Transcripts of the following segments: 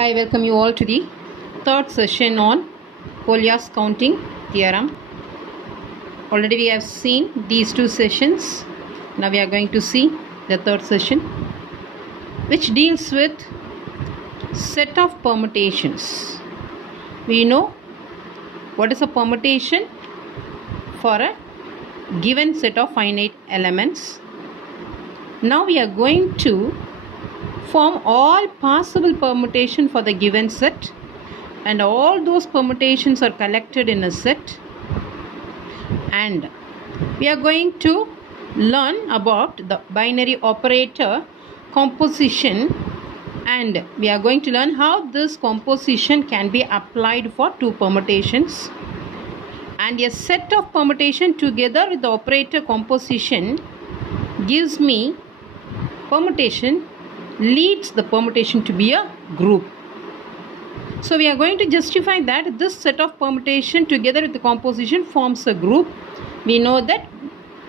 I welcome you all to the third session on Polya's counting theorem. Already we have seen these two sessions. Now we are going to see the third session, which deals with set of permutations. We know what is a permutation for a given set of finite elements. Now we are going to form all possible permutation for the given set, and all those permutations are collected in a set, and we are going to learn about the binary operator composition, and we are going to learn how this composition can be applied for two permutations. And a set of permutation together with the operator composition gives me permutation, leads the permutation to be a group. So we are going to justify that this set of permutation together with the composition forms a group. We know that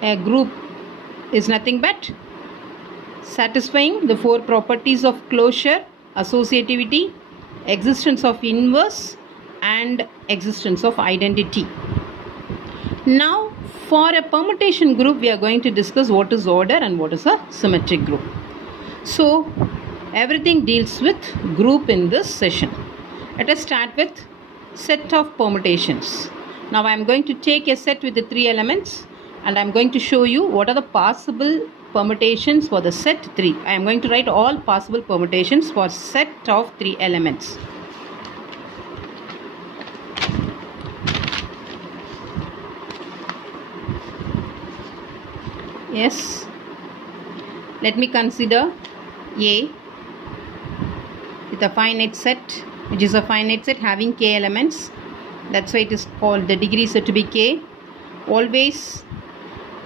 a group is nothing but satisfying the four properties of closure, associativity, existence of inverse, and existence of identity. Now for a permutation group, we are going to discuss what is order and what is a symmetric group. So everything deals with group in this session. Let us start with set of permutations. Now I am going to take a set with the three elements, and I am going to show you what are the possible permutations for the set 3. I am going to write all possible permutations for set of 3 elements. Yes, let me consider A with a finite set, which is a finite set having k elements. That's why it is called the degree set to be k. Always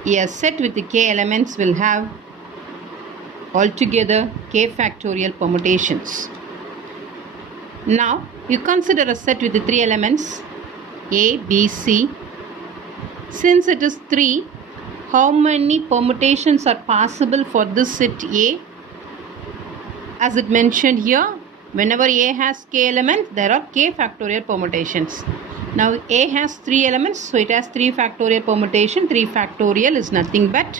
a set with the k elements will have altogether k factorial permutations. Now you consider a set with the 3 elements A, B, C. Since it is 3, how many permutations are possible for this set A? As it mentioned here, whenever A has k elements, there are k factorial permutations. Now A has 3 elements, so it has 3 factorial permutation. 3 factorial is nothing but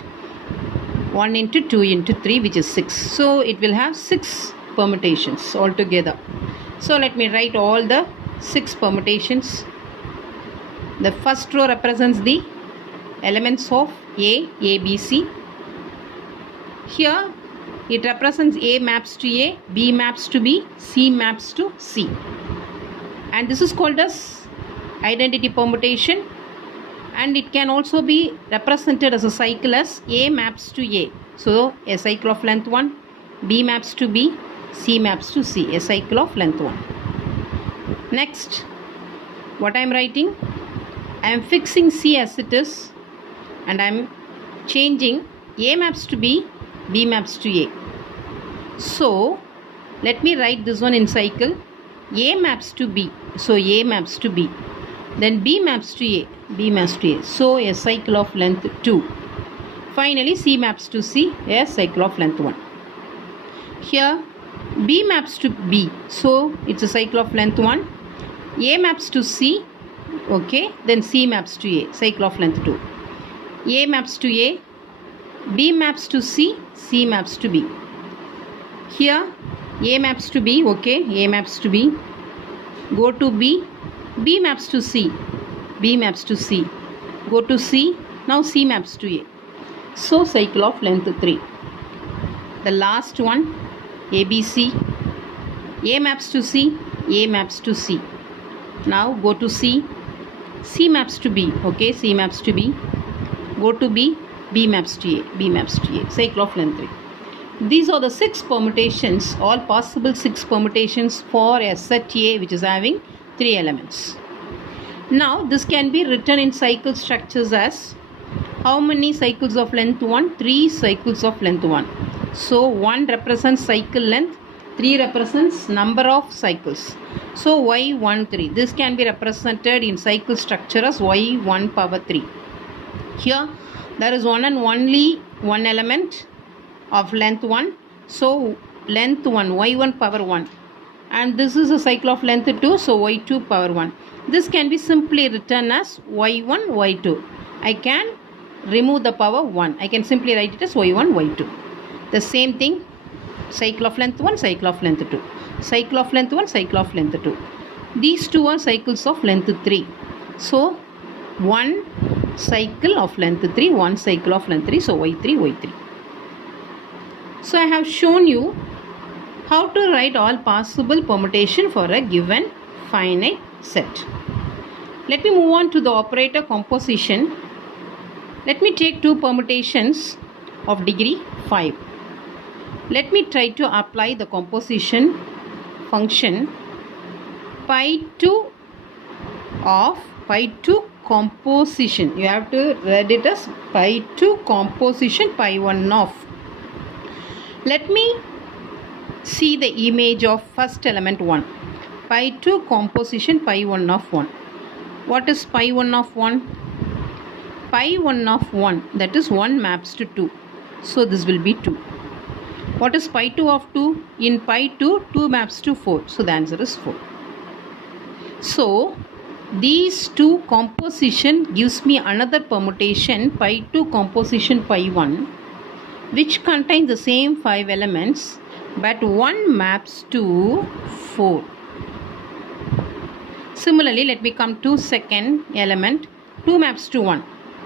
1 into 2 into 3, which is 6. So it will have 6 permutations altogether. So let me write all the 6 permutations. The first row represents the elements of A, B, C. Here it represents A maps to A, B maps to B, C maps to C. And this is called as identity permutation, and it can also be represented as a cycle as A maps to A. So a cycle of length 1, B maps to B, C maps to C, a cycle of length 1. Next, what I am writing, I am fixing C as it is, and I am changing A maps to B, B maps to A. So let me write this one in cycle. A maps to B, so A maps to B. Then B maps to A, B maps to A. So a cycle of length 2. Finally C maps to C, a cycle of length 1. Here B maps to B, so it's a cycle of length 1. A maps to C, okay, then C maps to A, cycle of length 2. A maps to A, B maps to C, C maps to B. Here A maps to B, okay, A maps to B. Go to B, B maps to C, B maps to C. Go to C, now C maps to A. So cycle of length 3. The last one, ABC. A maps to C, A maps to C. Now go to C, C maps to B, okay, C maps to B. Go to B, B maps to A, B maps to A, cycle of length 3. These are the 6 permutations, all possible 6 permutations for a set A which is having 3 elements. Now this can be written in cycle structures as how many cycles of length 1? 3 cycles of length 1. So 1 represents cycle length, 3 represents number of cycles. So y1 3. This can be represented in cycle structure as y1 power 3. Here there is one and only one element of length 1. So length 1, y1 power 1. and this is a cycle of length 2, so y2 power 1. This can be simply written as y1 y2. I can remove the power 1. I can simply write it as y1 y2. The same thing, cycle of length 1, cycle of length 2, cycle of length 1, cycle of length 2. These two are cycles of length 3. So one cycle of length 3, one cycle of length 3, so y3 y3. So I have shown you how to write all possible permutation for a given finite set. Let me move on to the operator composition. Let me take two permutations of degree 5. Let me try to apply the composition function pi 2 of pi 2 composition. You have to read it as pi 2 composition pi 1 of. Let me see the image of first element 1. Pi 2 composition pi 1 of 1. What is pi 1 of 1? Pi 1 of 1, that is 1 maps to 2. So this will be 2. What is pi 2 of 2? In pi 2, 2 maps to 4. So the answer is 4. So these two composition gives me another permutation pi 2 composition pi 1, which contains the same 5 elements, but 1 maps to 4. Similarly, let me come to second element, 2 maps to 1.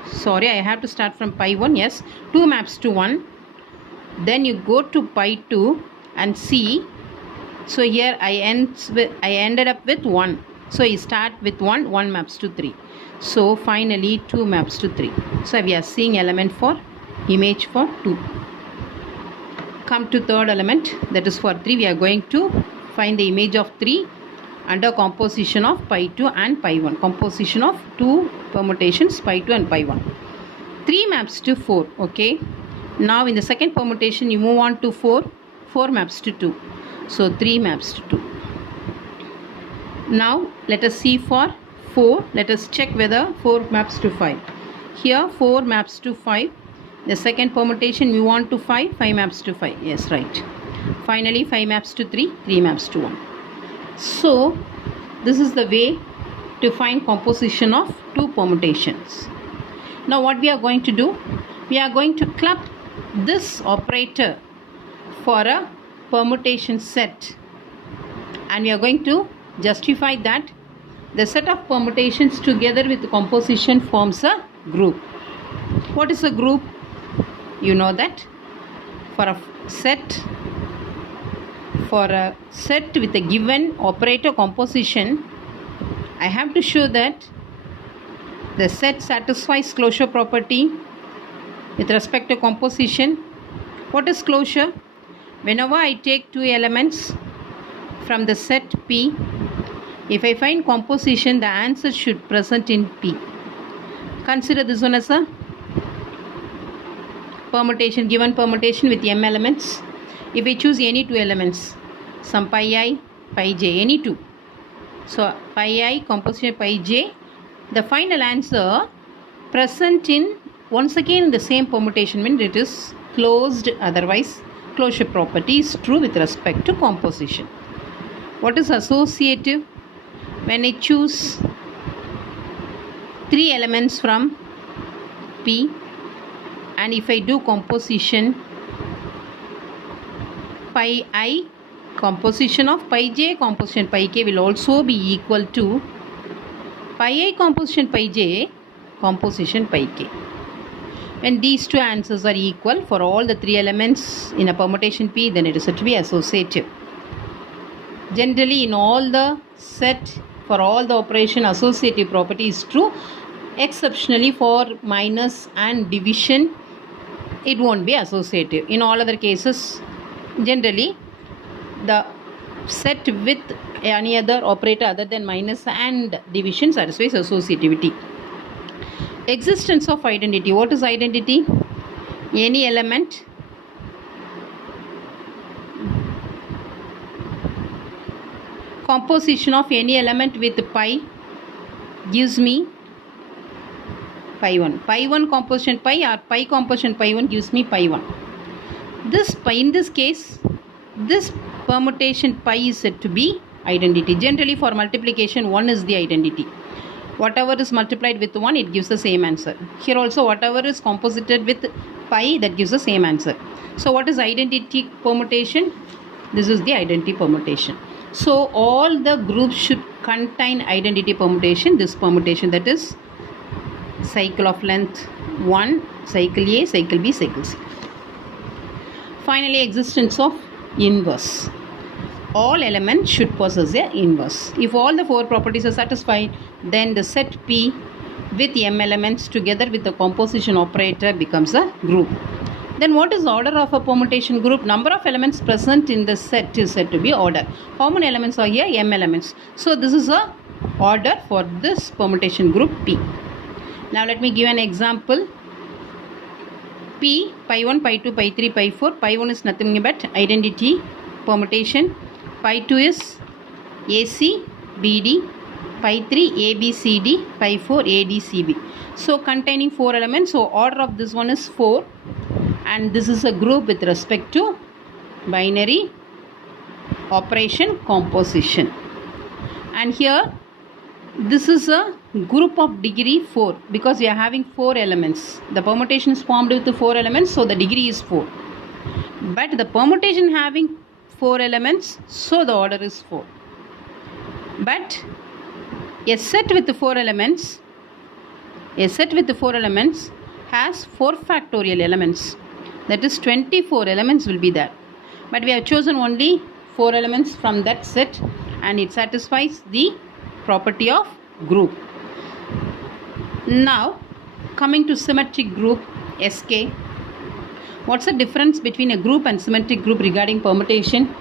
Sorry, I have to start from pi 1. Yes, 2 maps to 1. Then you go to pi 2 and see. So here I ended up with 1. So you start with 1, 1 maps to 3. So finally 2 maps to 3. So we are seeing element for image for 2. Come to third element, that is for 3. We are going to find the image of 3 under composition of pi 2 and pi 1. Composition of two permutations pi 2 and pi 1. 3 maps to 4. Okay. Now in the second permutation you move on to 4. 4 maps to 2. So 3 maps to 2. Now let us see for 4. Let us check whether 4 maps to 5. Here 4 maps to 5. The second permutation we want to 5. 5 maps to 5. Yes, right. Finally 5 maps to 3. 3 maps to 1. So this is the way to find composition of two permutations. Now what we are going to do? We are going to club this operator for a permutation set, and we are going to justify that the set of permutations together with the composition forms a group. What is a group? You know that for a set with a given operator composition, I have to show that the set satisfies closure property with respect to composition. What is closure? Whenever I take two elements from the set P, if I find composition, the answer should present in P. Consider this one as a permutation, given permutation with m elements. If I choose any two elements, some pi I, pi j, any two. So pi I composition pi j, the final answer present in once again the same permutation means it is closed, otherwise closure property is true with respect to composition. What is associative? When I choose 3 elements from P and if I do composition pi I composition of pi j composition pi k will also be equal to pi I composition pi j composition pi k. When these two answers are equal for all the 3 elements in a permutation P, then it is said to be associative. Generally in all the set for all the operation associative property is true. Exceptionally for minus and division it won't be associative. In all other cases generally the set with any other operator other than minus and division satisfies associativity. Existence of identity. What is identity? Any element composition of any element with pi gives me pi 1. Pi 1 composition pi or pi composition pi 1 gives me pi 1. This pi, in this case, this permutation pi is said to be identity. Generally for multiplication 1 is the identity. Whatever is multiplied with 1, it gives the same answer. Here also whatever is composited with pi, that gives the same answer. So what is identity permutation? This is the identity permutation. So all the groups should contain identity permutation. This permutation, that is cycle of length 1, cycle A, cycle B, cycle C. Finally, existence of inverse. All elements should possess a inverse. If all the 4 properties are satisfied, then the set P with m elements together with the composition operator becomes a group. Then what is the order of a permutation group? Number of elements present in the set is said to be order. How many elements are here? M elements. So this is a order for this permutation group P. Now let me give an example. P, pi 1, pi 2, pi 3, pi 4. Pi 1 is nothing but identity permutation. Pi 2 is AC, BD. Pi 3, ABCD. Pi 4, ADCB. So containing 4 elements. So order of this one is 4. And this is a group with respect to binary operation composition. And here this is a group of degree 4 because we are having 4 elements. The permutation is formed with the 4 elements, so the degree is 4. But the permutation having 4 elements, so the order is 4. But a set with the 4 elements, has 4 factorial elements. That is 24 elements will be there. But we have chosen only 4 elements from that set, and it satisfies the property of group. Now coming to symmetric group SK. What's the difference between a group and symmetric group regarding permutation?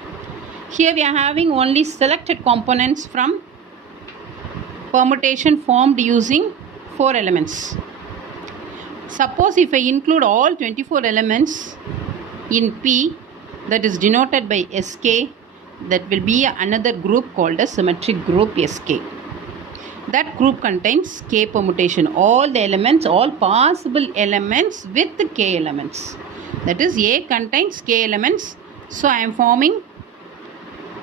Here we are having only selected components from permutation formed using 4 elements. Suppose if I include all 24 elements in P, that is denoted by SK, that will be another group called a symmetric group SK. That group contains K permutation, all the elements, all possible elements with K elements. That is, A contains K elements. So I am forming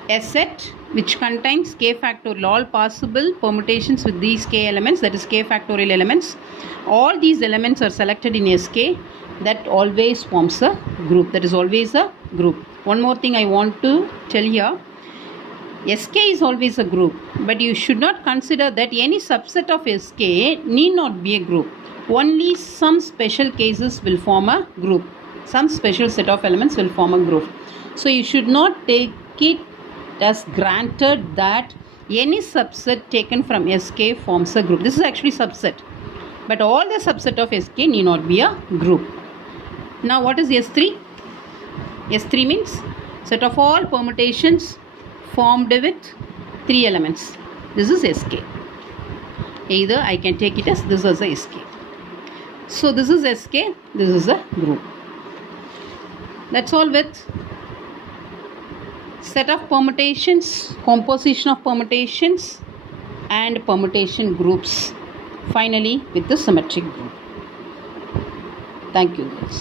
a set which contains K factorial, all possible permutations with these K elements, that is K factorial elements. All these elements are selected in SK. That always forms a group. That is always a group. One more thing I want to tell here. SK is always a group, but you should not consider that any subset of SK need not be a group. Only some special cases will form a group. Some special set of elements will form a group. So you should not take it as granted that any subset taken from SK forms a group. This is actually subset. But all the subset of SK need not be a group. Now what is S3? S3 means set of all permutations formed with 3 elements. This is SK. Either I can take it as this as a SK. So this is SK, this is a group. That's all with set of permutations, composition of permutations, and permutation groups. Finally with the symmetric group. Thank you guys.